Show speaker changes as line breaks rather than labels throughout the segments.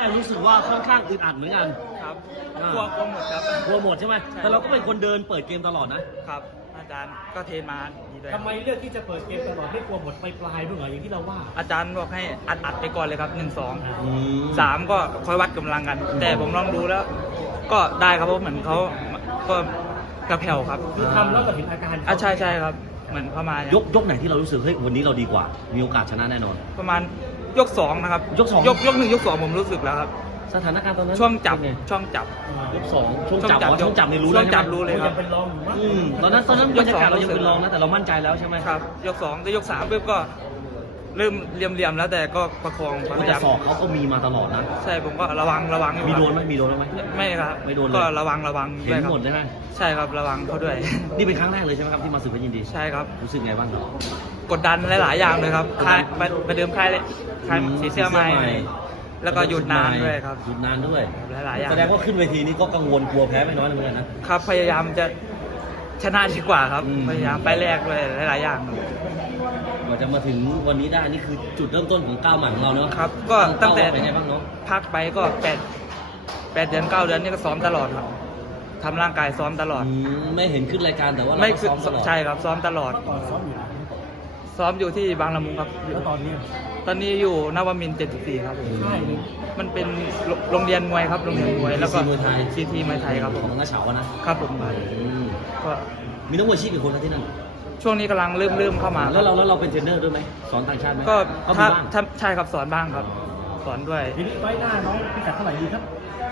รู้สึกว่าค่อนข้างอึดอัดเหมือนกัน
ครับกลัวหมดครับ
กลัวหมดใช่ไหมแต่เราก็เป็นคนเดินเปิดเกมตลอดนะครับ
อาจารย์ก็เทรนมาดีด้วย
ทำไมเลือกที่จะเปิดเกมตลอดไม่กลัวหมดปลายๆด้วยเหรออย่างที่เราว่า
อาจารย์บอกให้อัดไปก่อนเลยครับ1-2 3ก็ค่อยวัดกำลังกันแต่ผมลองดูแล้ว ก็ได้ครับเพราะเหมือนเขาก็กระเพราครับ
คือทำแล้วก็เห็นอาการ
ใช่ครับเหมือนเข้าม
ายกไหนที่เรารู้สึกเฮ้ยวันนี้เราดีกว่ามีโอกาสชนะแน่นอน
ประมาณยก2นะครับ
ยก1
ยก2ผมรู้สึกแล้วครับ
สถานการณ์ตอนนั้น
ช่วงจับ
ยก2ช่วงจับนี่รู้
เลยจับรู้เลยครับ
เป็นรองตอนนั้นบรรยากาศเรายังเป็นรองนะแต่เรามั่นใจแล้วใช่ไหม
ครับยก2แต่ยก3ปุ๊บก็เริ่มเหลี่ยมแล้วแต่ก็ประคอง
พยายามสอกเขาก็มีมาตลอดนะ
ใช่ผมก็ระวัง
มีโดนไหม
ไม่ครับ
ไม่โดน
ก็ระวัง
เห็นหมดใช่ไหม
ใช่ครับระวังเขาด้วย
นี่เป็นครั้งแรกเลยใช่ไหมครับที่มาสึกเพชรยินดี
ใช่ครับ
รู้สึกไงบ้างครับ
กดดันหลายๆอย่างเลยครับไปเดิมค่ายสีเสื้อใหม่แล้วก็หยุดนานด้วยครับ
หยุดนานด้วย
หลายๆอย่าง
แสดงว่าขึ้นเวทีนี้ก็กังวลกลัวแพ้ไม่น้อยเหมือนกัน
นะครับพยายามจะชนะดีกว่าครับพยายามไปแรกด้วยหลายๆอย่าง
กว่าจะมาถึงวันนี้ได้นี่คือจุดเริ่มต้นของก้าวใหม่ของเราเนาะ
ครับก็ตั้งแต่
เป็นไงบ้างเนาะ
พักไปก็8 เดือน9 เดือนนี่ก็ซ้อมตลอดครับทำร่างกายซ้อมตลอด
ไม่เห็นขึ้นรายการแต่ว่า
ไม่ซ้อมตลอดใช่ครับซ้อมตลอดซ้อมอยู่ที่บางละมุงครับ
แล้วตอน
นี้อยู่นวมินทร์74ครับมันเป็นโรงเรียนมวยครับโรงเรียนมวยแล้วก็ซีทีมวยไทยครับ
ของน้าเฉา
นะครับผม
ก็มีนักมวยชีพกี่คนที่นั่น
ช่วงนี้กำลังเริ่มเข้ามา
แล้วเราเป็นเทรนเนอร์ด้วยไหมสอนต่างชาติไหม
ก็ใช่ครับสอนบ้างครับสอนด้วย
ทีนี้ไว้หน้าน้องพิกัดเท่าไหร่ดีครับ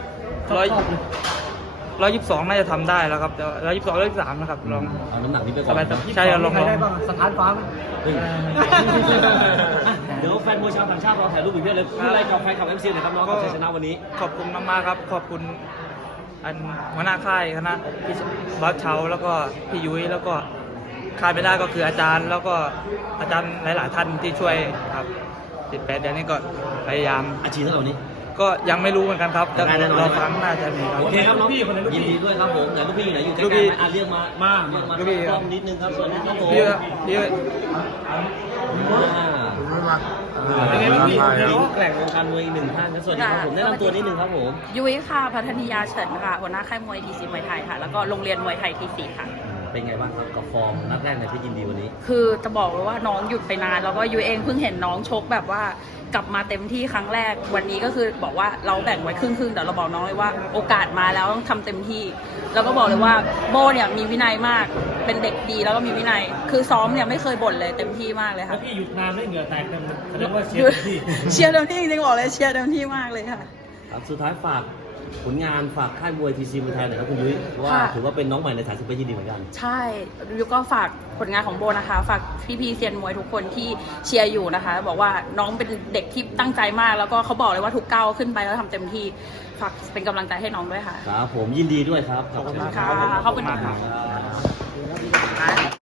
122น่าจะทำได้แล้วครับแต่122 123นะครับลอง
เอาน้ำหนักนี้ไปก่อน
ใช่ลอง
ได้บ้างสถานฟ้าไหมเดี๋ยวแฟนมวยชาวต่างชาติเราถ่ายรูปอีกเยอะเลยพูดอะไรกับแฟนคลับ MC หน่อยครับน้องกับชัยชนะวันนี้
ขอบคุณมากๆครับขอบคุณหัวหน้าค่ายคณะพี่บอสเชาแล้วก็พี่ยุ้ยแล้วก็ค่ายไม่ได้ก็คืออาจารย์แล้วก็อาจารย์หลายๆท่านที่ช่วยครับ18 เดือนนี้ก็พยายาม
อาชีพเท่านี้
ก็ยังไม่รู้เหมือนกันครับจะรอฟังน่าจะมีครับ
โอเคครับน้องพี่คนไหนยินดีด้วยครับผมไหนลูกพี่อยู่ไหนอยู่ใกล้ๆเรียกมาลูกพี่ครับนิดนึงครับส่วนนี้ครับผมพี่เป็นไงบ้างพี่แข่งวงการมวยอีก1 ท่านสวัสดีครับผมแนะนำตัวนิดนึงครับผม
ยุ้ยค่ะพัฒนิยาเฉินค่ะหัวหน้าค่ายมวยทีซีมวยไทยค่ะแล้วก็โรงเรียนมวยไทยทีซีค่ะ
เป็นไงบ้างครับกับฟอร์มนัดแรกในเพชรยินดีวันนี้
คือจะบอกเลยว่าน้องหยุดไปนานแล้วก็ยุ้ยเองเพิ่งเห็นน้องชกแบบว่ากลับมาเต็มที่ครั้งแรกวันนี้ก็คือบอกว่าเราแบ่งไว้ครึ่งๆแต่เราบอกน้องเลยว่าโอกาสมาแล้วต้องทำเต็มที่แล้วก็บอกเลยว่าโบเนี่ยมีวินัยมากเป็นเด็กดีแล้วก็มีวินัยคือซ้อมเนี่ยไม่เคยบ่นเลยเต็มที่มากเลยค่ะ
แล้วพี่หยุดนานไม่เหงื่อแตกเลยแสดงว่าเชียร์เต็มที่
เต็มที่จริงๆบอกเลยเชียร์เต็มที่มากเลยค่ะ
สุดท้ายฝากผลงานฝากค่ายมวยทีซีมวยไทยหน่อยครับคุณยุ้ยว่าถือว่าเป็นน้องใหม่ในสายสิบเพชรยินดีเหมือนกัน
ใช่ยุ้ยก็ฝากผลงานของโบนะคะฝากพี่ๆเซียนมวยทุกคนที่เชียร์อยู่นะคะบอกว่าน้องเป็นเด็กที่ตั้งใจมากแล้วก็เขาบอกเลยว่าทุกก้าวขึ้นไปแล้วทำเต็มที่ฝากเป็นกำลังใจให้น้องด้วยค่ะ
ครับผมยินดีด้วยครับ
ขอบคุณค่ะขอบคุณค่ะ